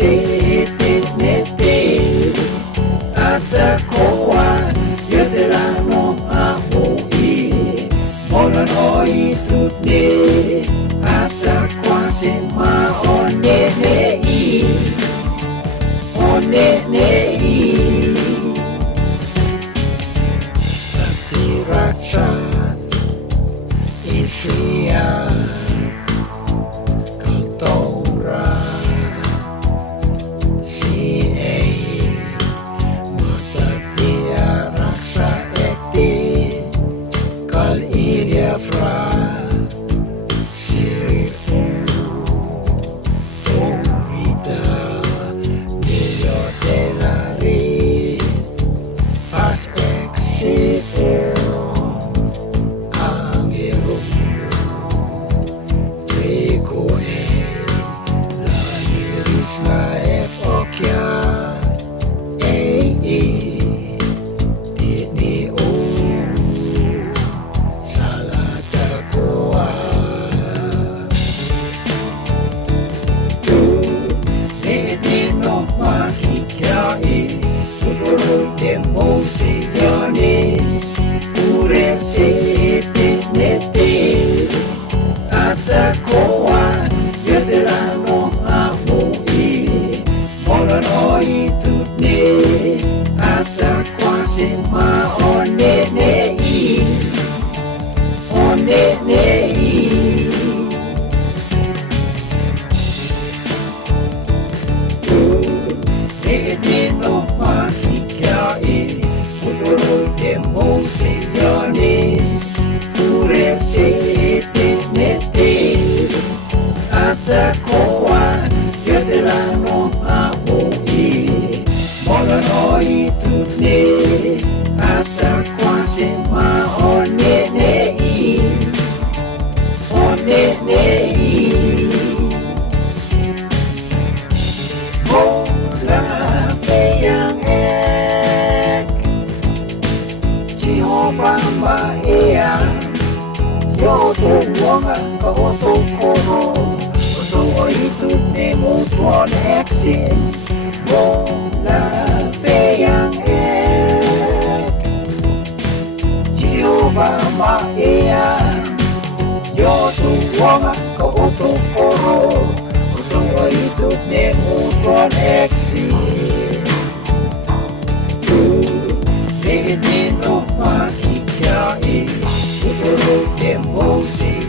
itinete atakoa yaterano aoi molan oitutne atakwa sema onenei tapi rasa isia kaltora si mata dia raksa ekti kal idia fra si vida dio denari fast exit la F okya Tini o salata koa Nino makikai Puro demo siyani Pure si itinete Atakoa Yaderano molan oitutne atakwa sema onenei Nino makikai Puro demo siyani Pure si itinete atakoa yaderano molan oitutne atakwa sema onenei Mola feyang ek Jehovah maia Yoto wonga ka oto koro Oto oitutne mutuan exit Mola feyang ek Jehovah maia Yoto wonga ka oto koro Oto oitutne mutuan exit Nino makikai Puro demo si